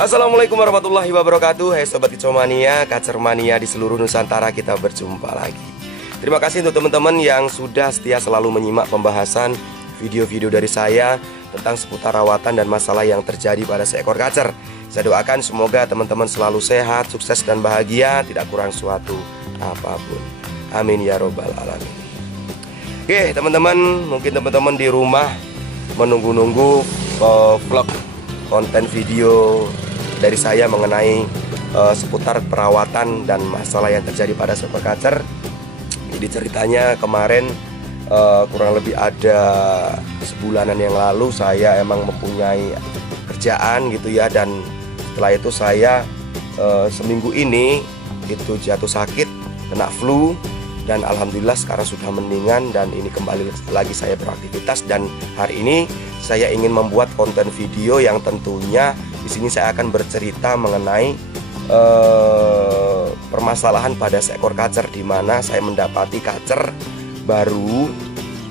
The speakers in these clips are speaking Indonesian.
Assalamualaikum warahmatullahi wabarakatuh. Hai Sobat Kicomania, Kacermania di seluruh Nusantara, kita berjumpa lagi. Terima kasih untuk teman-teman yang sudah setia selalu menyimak pembahasan video-video dari saya tentang seputar rawatan dan masalah yang terjadi pada seekor kacer. Saya doakan semoga teman-teman selalu sehat, sukses dan bahagia, tidak kurang suatu apapun. Amin ya robbal alamin. Oke teman-teman, mungkin teman-teman di rumah menunggu-nunggu vlog konten video dari saya mengenai seputar perawatan dan masalah yang terjadi pada seekor kacer. Jadi ceritanya kemarin kurang lebih ada sebulanan yang lalu saya emang mempunyai kerjaan gitu ya, dan setelah itu saya seminggu ini itu jatuh sakit, kena flu, dan alhamdulillah sekarang sudah mendingan dan ini kembali lagi saya beraktivitas. Dan hari ini saya ingin membuat konten video yang tentunya di sini saya akan bercerita mengenai permasalahan pada seekor kacer, di mana saya mendapati kacer baru,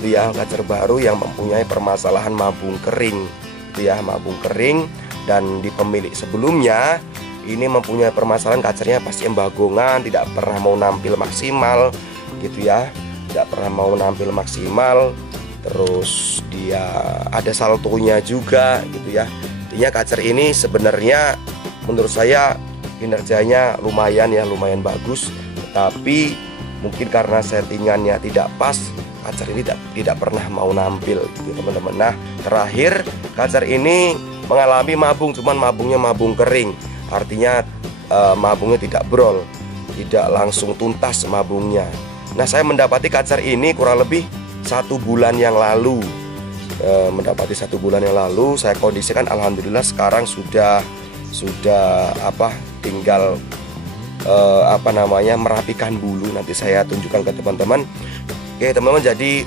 ya, kacer baru yang mempunyai permasalahan mabung kering, ya, mabung kering. Dan di pemilik sebelumnya ini mempunyai permasalahan kacernya pasti embagongan, tidak pernah mau nampil maksimal, gitu ya, tidak pernah mau nampil maksimal. Terus dia ada saltonya juga, gitu ya. Intinya kacer ini sebenarnya menurut saya kinerjanya lumayan ya, lumayan bagus, tetapi mungkin karena settingannya tidak pas, kacer ini tidak pernah mau nampil, gitu teman-teman. Nah terakhir kacer ini mengalami mabung, cuman mabungnya mabung kering, artinya mabungnya tidak brol, tidak langsung tuntas mabungnya. Nah saya mendapati kacer ini kurang lebih 1 bulan yang lalu, saya kondisikan alhamdulillah sekarang sudah tinggal merapikan bulu. Nanti saya tunjukkan ke teman-teman. Oke teman-teman, jadi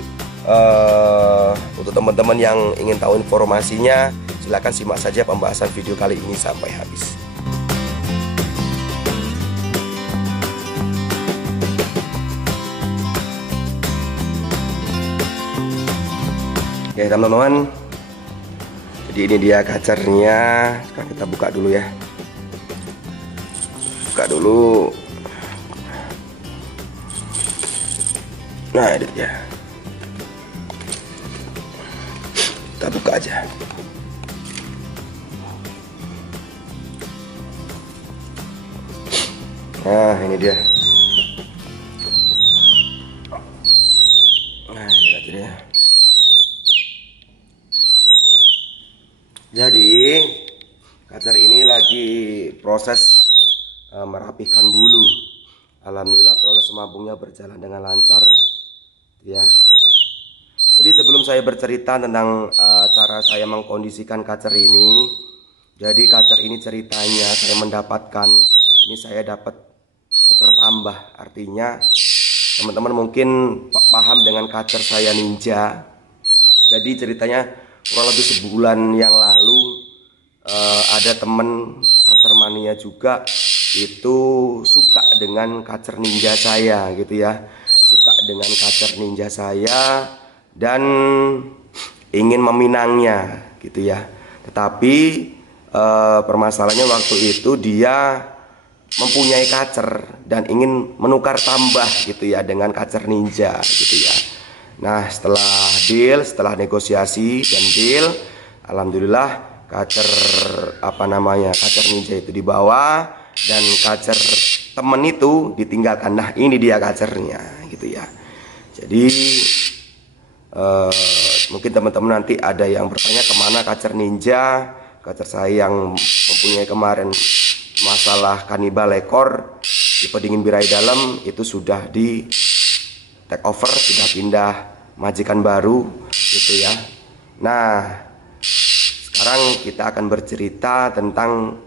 untuk teman-teman yang ingin tahu informasinya, silakan simak saja pembahasan video kali ini sampai habis. Oke teman-teman, jadi ini dia kacernya. Sekarang kita buka dulu ya, buka dulu. Nah ini dia, kita buka aja. Nah ini dia. Nah ini kacernya. Jadi kacer ini lagi proses merapihkan bulu. Alhamdulillah proses mabungnya berjalan dengan lancar, ya. Jadi sebelum saya bercerita tentang cara saya mengkondisikan kacer ini, jadi kacer ini ceritanya saya mendapatkan, ini saya dapat tuker tambah. Artinya teman-teman mungkin paham dengan kacer saya Ninja. Jadi ceritanya kurang lebih sebulan yang lalu ada temen Kacermania juga itu suka dengan kacer Ninja saya, gitu ya, suka dengan kacer Ninja saya dan ingin meminangnya, gitu ya. Tetapi permasalahannya waktu itu dia mempunyai kacer dan ingin menukar tambah, gitu ya, dengan kacer Ninja, gitu ya. Nah setelah negosiasi dan deal, alhamdulillah kacer kacer Ninja itu dibawa dan kacer temen itu ditinggalkan. Nah ini dia kacernya, gitu ya. Jadi mungkin teman-teman nanti ada yang bertanya kemana kacer Ninja, kacer saya yang mempunyai kemarin masalah kanibal ekor tipe dingin birai dalam, itu sudah di take over, sudah pindah majikan baru, gitu ya. Nah sekarang kita akan bercerita tentang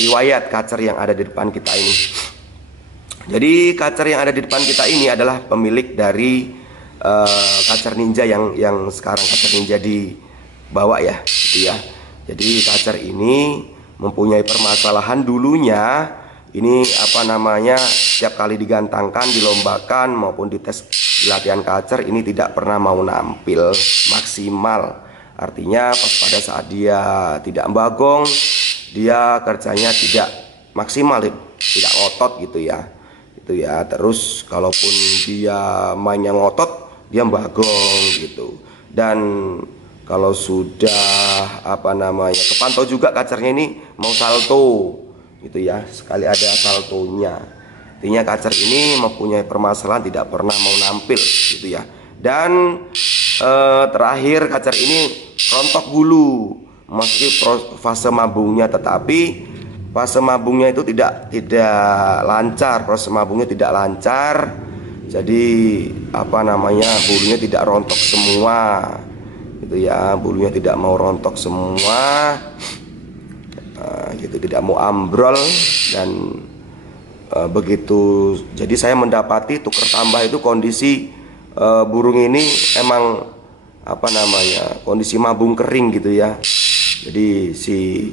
riwayat kacer yang ada di depan kita ini. Jadi kacer yang ada di depan kita ini adalah pemilik dari kacer Ninja yang sekarang kacer Ninja dibawa ya, gitu ya. Jadi kacer ini mempunyai permasalahan dulunya. Ini setiap kali digantangkan, dilombakan maupun dites di latihan kacer ini tidak pernah mau nampil maksimal. Artinya pas pada saat dia tidak embagong, dia kerjanya tidak maksimal, tidak ngotot gitu ya. Itu ya. Terus kalaupun dia mainnya ngotot, dia bagong gitu. Dan kalau sudah kepantau juga kacernya ini mau salto gitu ya, sekali ada saltonya. Artinya kacer ini mempunyai permasalahan tidak pernah mau nampil gitu ya. Dan terakhir kacer ini rontok bulu, memasuki fase mabungnya, tetapi fase mabungnya itu tidak lancar, proses mabungnya tidak lancar. Jadi bulunya tidak rontok semua gitu ya, bulunya tidak mau rontok semua, gitu, tidak mau ambrol. Dan begitu, jadi saya mendapati tuker tambah itu kondisi burung ini emang kondisi mabung kering gitu ya. Jadi si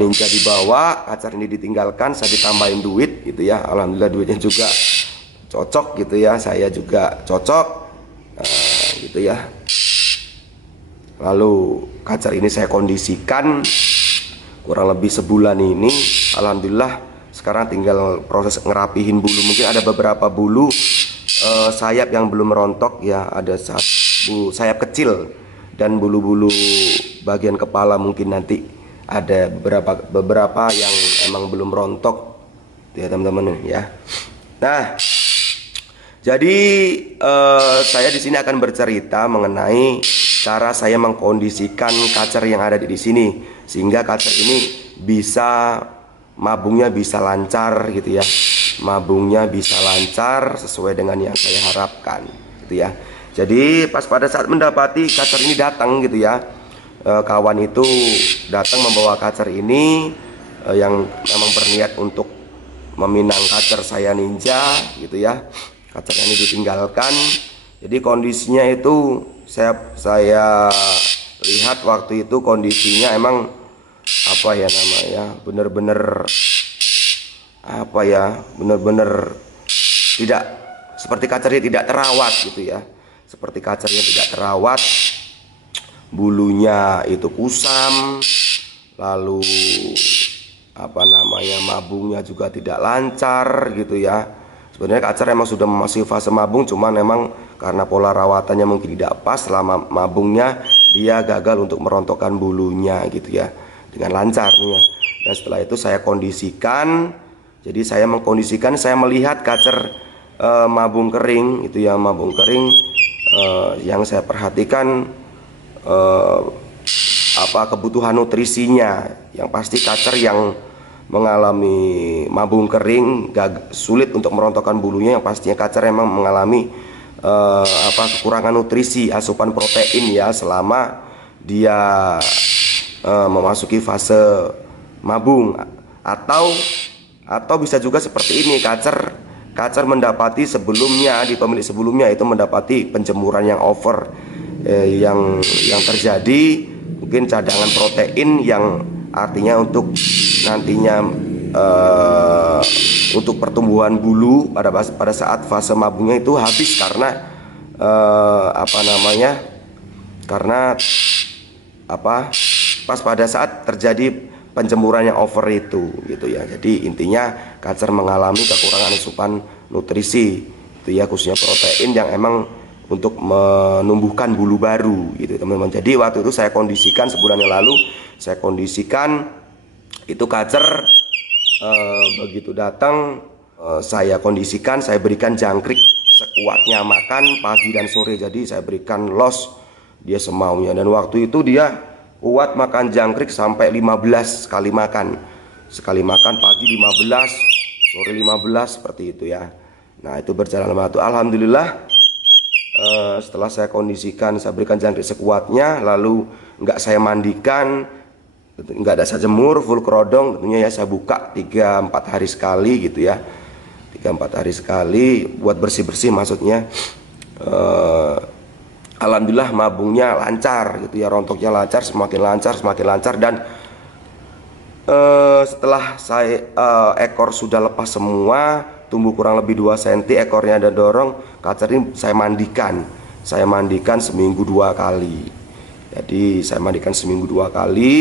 ninja dibawa, kacar ini ditinggalkan, saya ditambahin duit gitu ya. Alhamdulillah duitnya juga cocok gitu ya, saya juga cocok gitu ya. Lalu kacar ini saya kondisikan kurang lebih sebulan ini. Alhamdulillah sekarang tinggal proses ngerapihin bulu. Mungkin ada beberapa bulu sayap yang belum merontok ya, ada bulu sayap kecil dan bulu-bulu bagian kepala mungkin nanti ada beberapa yang emang belum rontok ya teman-teman ya. Nah, jadi saya di sini akan bercerita mengenai cara saya mengkondisikan kacer yang ada di sini sehingga kacer ini bisa mabungnya bisa lancar gitu ya. Mabungnya bisa lancar sesuai dengan yang saya harapkan gitu ya. Jadi pas pada saat mendapati kacer ini datang gitu ya, kawan itu datang membawa kacer ini yang memang berniat untuk meminang kacer saya ninja gitu ya. Kacer ini ditinggalkan. Jadi kondisinya itu saya lihat waktu itu kondisinya emang bener-bener tidak seperti kacernya tidak terawat gitu ya. Seperti kacernya tidak terawat, bulunya itu kusam, lalu mabungnya juga tidak lancar gitu ya. Sebenarnya kacer emang sudah memasuki fase mabung, cuman memang karena pola rawatannya mungkin tidak pas selama mabungnya, dia gagal untuk merontokkan bulunya gitu ya dengan lancar ya. Dan setelah itu saya kondisikan. Jadi saya mengkondisikan, saya melihat kacer mabung kering itu ya, mabung kering yang saya perhatikan kebutuhan nutrisinya. Yang pasti kacer yang mengalami mabung kering sulit untuk merontokkan bulunya, yang pastinya kacer emang mengalami kekurangan nutrisi asupan protein ya selama dia memasuki fase mabung. Atau bisa juga seperti ini, kacer mendapati sebelumnya di pemilik sebelumnya itu mendapati penjemuran yang over, yang terjadi mungkin cadangan protein yang artinya untuk nantinya untuk pertumbuhan bulu pada saat fase mabungnya itu habis karena pas pada saat terjadi penjemuran yang over itu gitu ya. Jadi intinya kacer mengalami kekurangan asupan nutrisi itu ya, khususnya protein yang emang untuk menumbuhkan bulu baru gitu teman-teman. Jadi waktu itu saya kondisikan sebulan yang lalu, saya kondisikan itu kacer begitu datang saya kondisikan, saya berikan jangkrik sekuatnya, makan pagi dan sore. Jadi saya berikan los dia semaunya, dan waktu itu dia kuat makan jangkrik sampai 15 kali makan. Sekali makan pagi 15, sore 15 seperti itu ya. Nah, itu berjalan waktu. Alhamdulillah setelah saya kondisikan, saya berikan jangkrik sekuatnya, lalu nggak saya mandikan, nggak ada saya jemur, full kerodong tentunya ya, saya buka 3-4 hari sekali gitu ya, 3-4 hari sekali buat bersih-bersih maksudnya. Alhamdulillah mabungnya lancar gitu ya, rontoknya lancar, semakin lancar. Dan setelah saya ekor sudah lepas semua, tumbuh kurang lebih 2 cm ekornya, ada dorong, kacer ini saya mandikan seminggu 2 kali. Jadi saya mandikan seminggu 2 kali.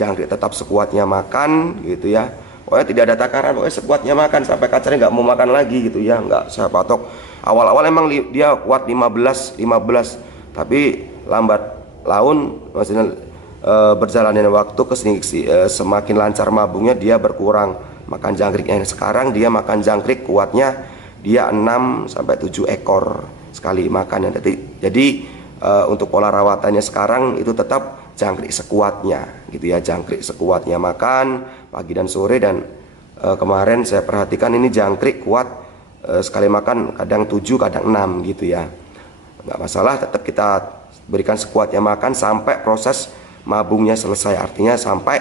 jangkrik tetap sekuatnya makan gitu ya. Pokoknya tidak ada takaran, pokoknya sekuatnya makan sampai kacarnya nggak mau makan lagi gitu ya. Nggak saya patok. Awal-awal emang dia kuat 15, tapi lambat laun maksudnya berjalannya waktu semakin lancar mabungnya dia berkurang makan jangkriknya. Sekarang dia makan jangkrik kuatnya dia 6 sampai 7 ekor sekali makan. Jadi untuk pola rawatannya sekarang itu tetap jangkrik sekuatnya gitu ya, jangkrik sekuatnya makan pagi dan sore. Dan kemarin saya perhatikan ini jangkrik kuat sekali makan kadang 7 kadang 6 gitu ya. Nggak masalah, tetap kita berikan sekuatnya makan sampai proses mabungnya selesai, artinya sampai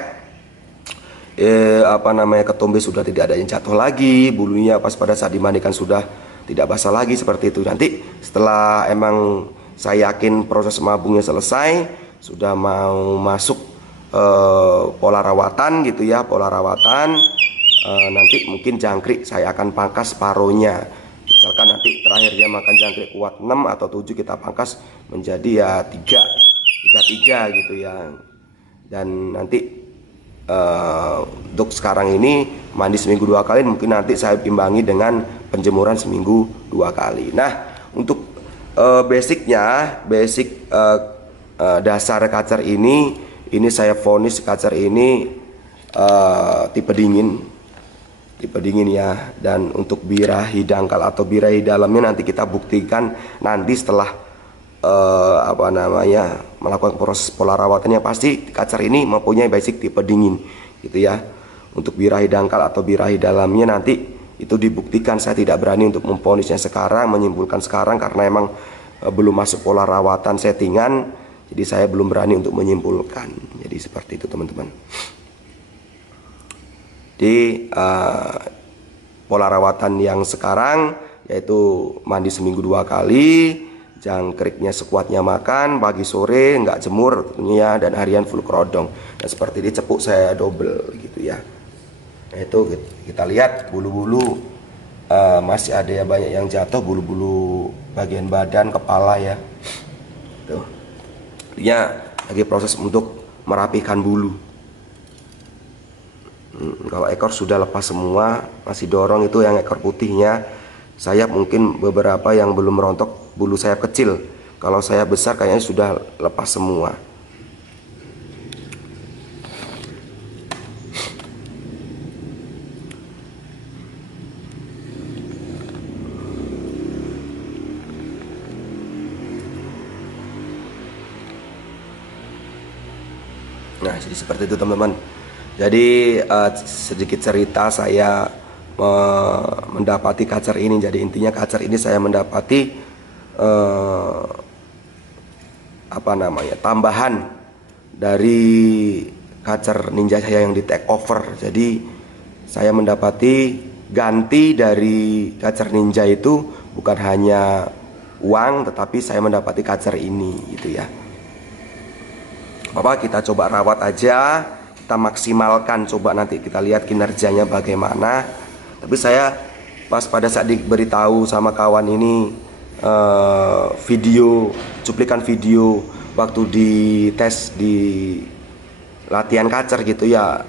ketombe sudah tidak ada yang jatuh lagi, bulunya pas pada saat dimandikan sudah tidak basah lagi seperti itu. Nanti setelah emang saya yakin proses mabungnya selesai, sudah mau masuk pola rawatan gitu ya, pola rawatan, nanti mungkin jangkrik saya akan pangkas separohnya. Misalkan nanti terakhir dia makan jangkrik kuat 6 atau 7, kita pangkas menjadi ya 3 gitu ya. Dan nanti untuk sekarang ini mandi seminggu 2 kali, mungkin nanti saya imbangi dengan penjemuran seminggu 2 kali. Nah, untuk basic dasar kacer ini saya vonis kacer ini tipe dingin ya. Dan untuk birahi dangkal atau birahi dalamnya nanti kita buktikan nanti setelah melakukan proses pola rawatannya. Pasti kacer ini mempunyai basic tipe dingin gitu ya. Untuk birahi dangkal atau birahi dalamnya nanti itu dibuktikan. Saya tidak berani untuk memvonisnya sekarang, menyimpulkan sekarang karena emang belum masuk pola rawatan settingan, jadi saya belum berani untuk menyimpulkan. Jadi seperti itu teman-teman. Di pola rawatan yang sekarang yaitu mandi seminggu 2 kali, jangkriknya sekuatnya makan pagi sore, nggak jemur tentunya, dan harian full kerodong. Dan seperti ini cepuk saya double gitu ya. Nah, itu kita lihat bulu-bulu masih ada ya, banyak yang jatuh, bulu-bulu bagian badan, kepala ya. Tuh. Artinya lagi proses untuk merapikan bulu. Kalau ekor sudah lepas semua, masih dorong itu yang ekor putihnya. Sayap mungkin beberapa yang belum merontok, bulu sayap kecil. Kalau sayap besar kayaknya sudah lepas semua. Nah, jadi seperti itu teman-teman. Jadi sedikit cerita saya mendapati kacer ini. Jadi intinya kacer ini saya mendapati tambahan dari kacer ninja saya yang di take over. Jadi saya mendapati ganti dari kacer ninja itu bukan hanya uang, tetapi saya mendapati kacer ini gitu ya. Bapak, kita coba rawat aja, kita maksimalkan, coba nanti kita lihat kinerjanya bagaimana. Tapi saya pas pada saat diberitahu sama kawan ini cuplikan video waktu di tes di latihan kacer gitu ya,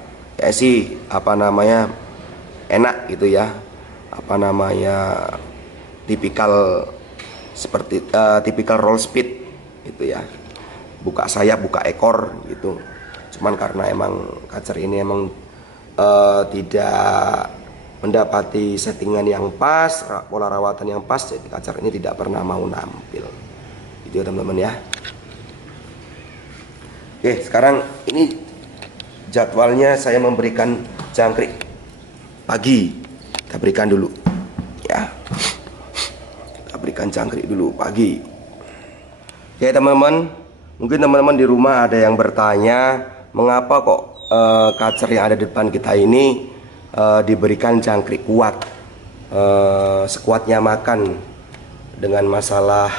sih enak gitu ya, tipikal seperti tipikal roll speed gitu ya, buka sayap, buka ekor gitu. Cuman karena emang kacer ini emang tidak mendapati settingan yang pas, pola rawatan yang pas, jadi kacer ini tidak pernah mau nampil gitu ya teman-teman ya. Oke, sekarang ini jadwalnya saya memberikan jangkrik pagi. Kita berikan dulu ya, kita berikan jangkrik dulu pagi. Oke teman-teman, mungkin teman-teman di rumah ada yang bertanya, mengapa kok kacer yang ada di depan kita ini diberikan jangkrik kuat, sekuatnya makan, dengan masalah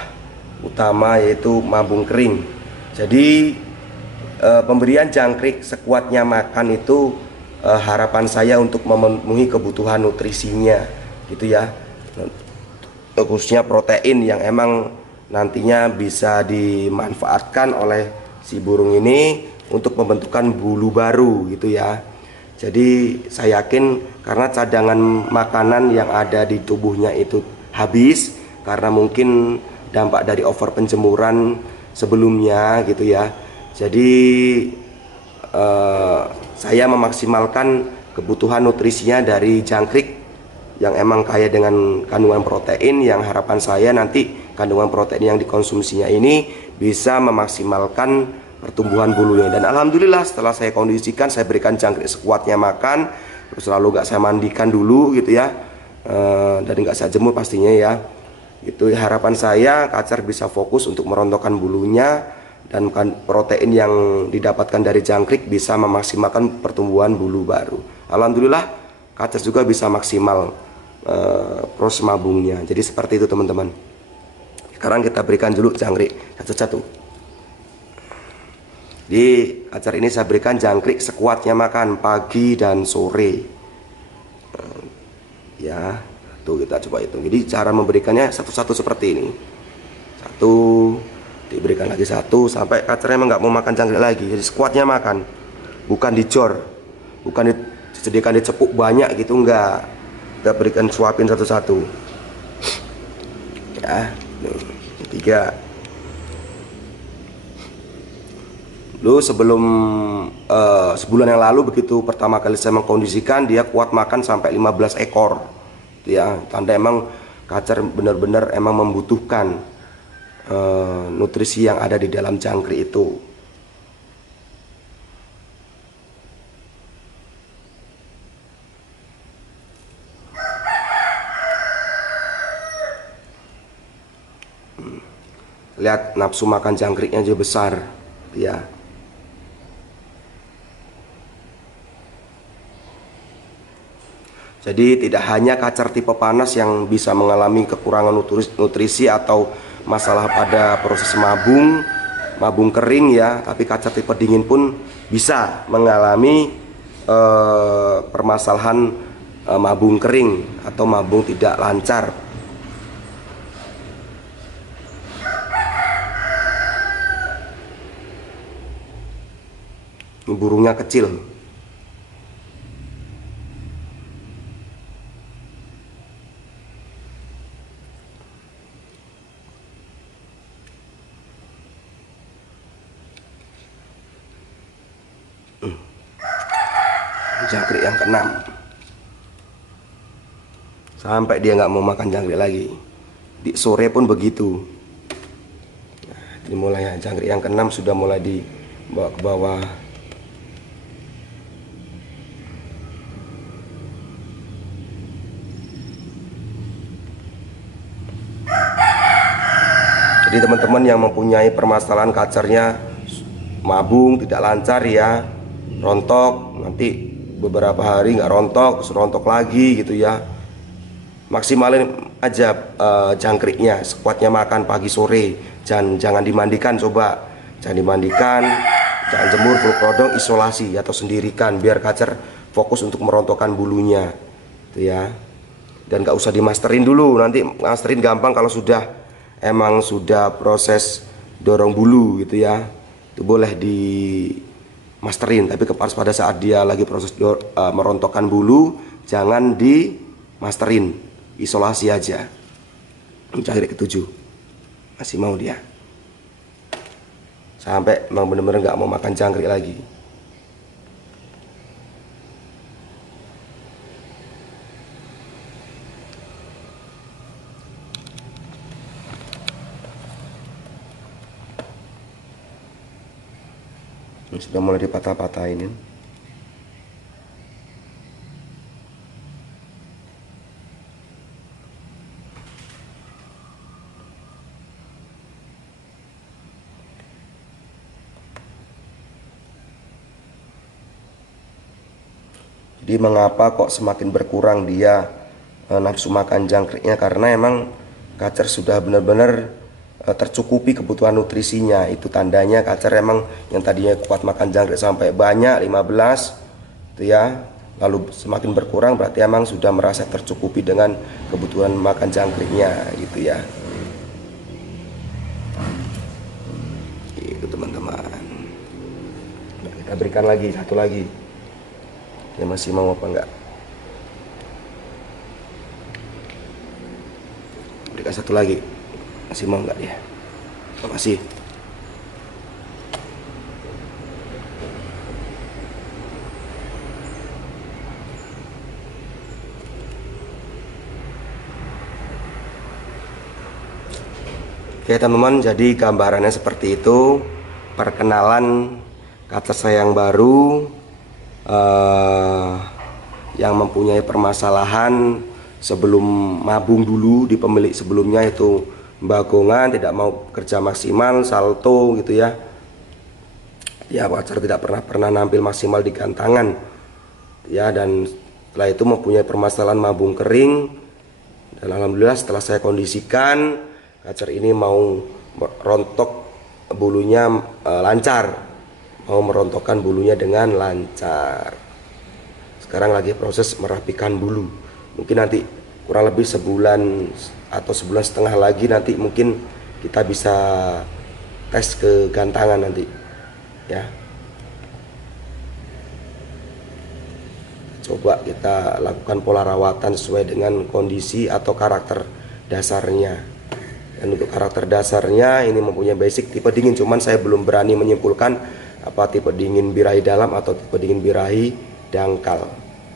utama yaitu mabung kering. Jadi pemberian jangkrik sekuatnya makan itu harapan saya untuk memenuhi kebutuhan nutrisinya gitu ya, khususnya protein yang emang nantinya bisa dimanfaatkan oleh si burung ini untuk pembentukan bulu baru gitu ya. Jadi saya yakin karena cadangan makanan yang ada di tubuhnya itu habis karena mungkin dampak dari over penjemuran sebelumnya gitu ya. Jadi saya memaksimalkan kebutuhan nutrisinya dari jangkrik yang emang kaya dengan kandungan protein, yang harapan saya nanti kandungan protein yang dikonsumsinya ini bisa memaksimalkan pertumbuhan bulunya. Dan alhamdulillah setelah saya kondisikan, saya berikan jangkrik sekuatnya makan, terus lalu gak saya mandikan dulu gitu ya, dan gak saya jemur pastinya ya. Itu harapan saya Kacer bisa fokus untuk merontokkan bulunya, dan protein yang didapatkan dari jangkrik bisa memaksimalkan pertumbuhan bulu baru. Alhamdulillah Kacer juga bisa maksimal proses mabungnya. Jadi seperti itu teman-teman. Sekarang kita berikan dulu jangkrik satu-satu. Di acara ini saya berikan jangkrik sekuatnya makan pagi dan sore. Ya, tuh kita coba hitung. Jadi cara memberikannya satu-satu seperti ini. Satu, diberikan lagi satu sampai Kacer emang nggak mau makan jangkrik lagi. Jadi sekuatnya makan, bukan dicor, bukan disediakan dicepuk banyak gitu, enggak. Kita berikan suapin satu-satu. Ya, tiga. Lu sebelum sebulan yang lalu begitu pertama kali saya mengkondisikan, dia kuat makan sampai 15 ekor. Ya, tanda emang Kacer benar-benar emang membutuhkan nutrisi yang ada di dalam jangkrik itu. Lihat nafsu makan jangkriknya aja besar ya. Jadi tidak hanya Kacer tipe panas yang bisa mengalami kekurangan nutrisi atau masalah pada proses mabung kering ya, tapi Kacer tipe dingin pun bisa mengalami permasalahan mabung kering atau mabung tidak lancar. Burungnya kecil. Jangkrik yang keenam. Sampai dia nggak mau makan jangkrik lagi. Di sore pun begitu. Nah, ini mulai ya, jangkrik yang keenam sudah mulai dibawa ke bawah. Jadi teman-teman yang mempunyai permasalahan Kacernya mabung tidak lancar ya, rontok, nanti beberapa hari nggak rontok, terus rontok lagi gitu ya, maksimalin aja jangkriknya, sekuatnya makan pagi sore, jangan dimandikan, coba jangan dimandikan, jangan jemur, full prodong, isolasi atau sendirikan biar Kacer fokus untuk merontokkan bulunya gitu ya. Dan nggak usah dimasterin dulu, nanti masterin gampang kalau emang sudah proses dorong bulu gitu ya, itu boleh di masterin, tapi pada saat dia lagi proses merontokkan bulu jangan di masterin, isolasi aja. Jangkrik ketujuh masih mau dia, sampai emang bener-bener nggak mau makan jangkrik lagi. Sudah mulai dipatah-patahin. Jadi mengapa kok semakin berkurang dia nafsu makan jangkriknya, karena emang Kacer sudah benar-benar tercukupi kebutuhan nutrisinya. Itu tandanya Kacer emang yang tadinya kuat makan jangkrik sampai banyak 15 itu ya, lalu semakin berkurang berarti emang sudah merasa tercukupi dengan kebutuhan makan jangkriknya gitu ya. Itu teman-teman. Kita berikan lagi satu lagi. Dia masih mau apa enggak? Berikan satu lagi. Masih mau enggak dia? Masih. Oke teman-teman, jadi gambarannya seperti itu. Perkenalan kacer saya yang baru, yang mempunyai permasalahan sebelum mabung dulu di pemilik sebelumnya, itu bagongan, tidak mau kerja maksimal, salto gitu ya. Ya, kacer tidak pernah nampil maksimal di gantangan. Ya, dan setelah itu mempunyai permasalahan mabung kering. Dan alhamdulillah setelah saya kondisikan, kacer ini mau rontok bulunya lancar, mau merontokkan bulunya dengan lancar. Sekarang lagi proses merapikan bulu. Mungkin nanti kurang lebih sebulan atau sebulan setengah lagi nanti mungkin kita bisa tes ke gantangan nanti ya. Coba kita lakukan pola rawatan sesuai dengan kondisi atau karakter dasarnya. Dan untuk karakter dasarnya ini mempunyai basic tipe dingin, cuman saya belum berani menyimpulkan apa tipe dingin birahi dalam atau tipe dingin birahi dangkal.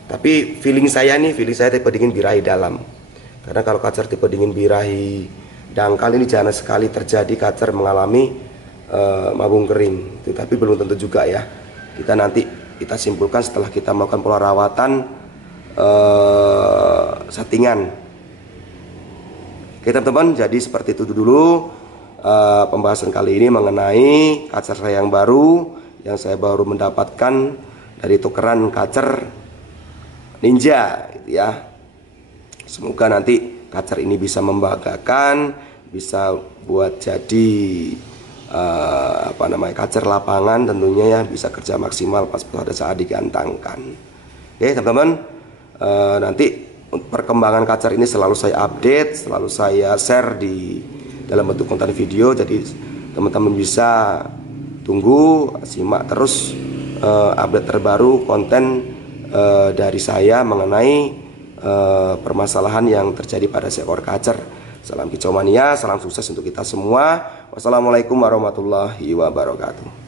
Tapi feeling saya tipe dingin birahi dalam. Karena kalau kacer tipe dingin birahi dangkal ini jarang sekali terjadi kacer mengalami mabung kering. Tapi belum tentu juga ya. Kita simpulkan setelah kita melakukan pola rawatan settingan. Oke teman-teman, jadi seperti itu dulu pembahasan kali ini mengenai kacer saya yang baru, yang saya baru mendapatkan dari tukeran kacer Ninja gitu ya. Semoga nanti kacer ini bisa membanggakan, bisa buat jadi kacer lapangan tentunya ya, bisa kerja maksimal pas pada saat digantangkan. Oke teman-teman, nanti perkembangan kacer ini selalu saya update, selalu saya share di dalam bentuk konten video. Jadi teman-teman bisa tunggu, simak terus update terbaru konten dari saya mengenai permasalahan yang terjadi pada seekor kacer. Salam kicau mania, salam sukses untuk kita semua. Wassalamualaikum warahmatullahi wabarakatuh.